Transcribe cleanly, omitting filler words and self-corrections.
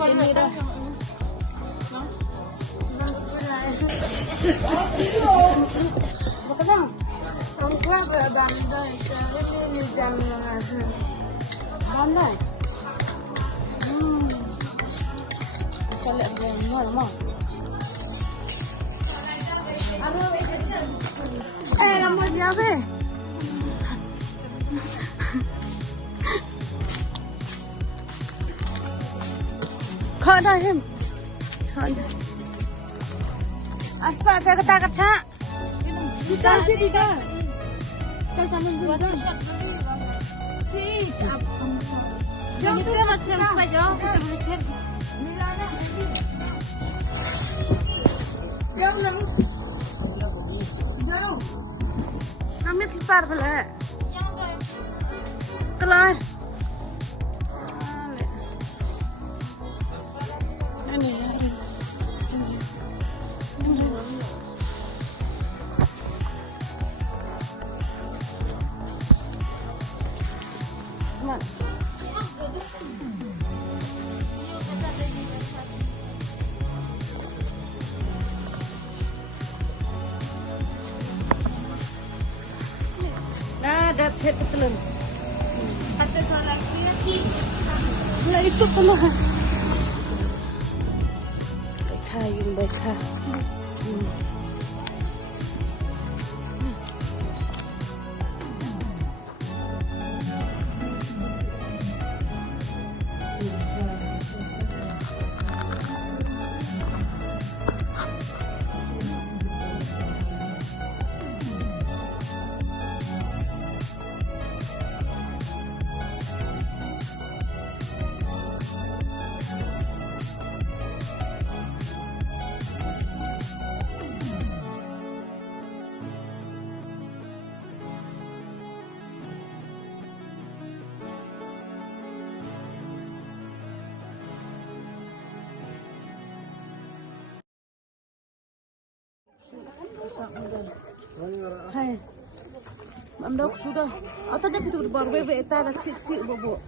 Ini dah. Bakadang. Ang grabe dan ini jam mana? Kalau ada mau. Kamu siapa? Kau dah hem. Aspa ada kata-kata cak. Kita tidak. Kita sama buat. Jangan kita macam apa jauh kita melihat. Jauh. Jauh. Kami selipar bela. Kelai. Ini. Nah, dah set betul. Ada soalan lagi. Lah itu pernah. Baiklah. Hai, mamdok sudah. Atau dia kita baru bebe, tak ada cik bobo.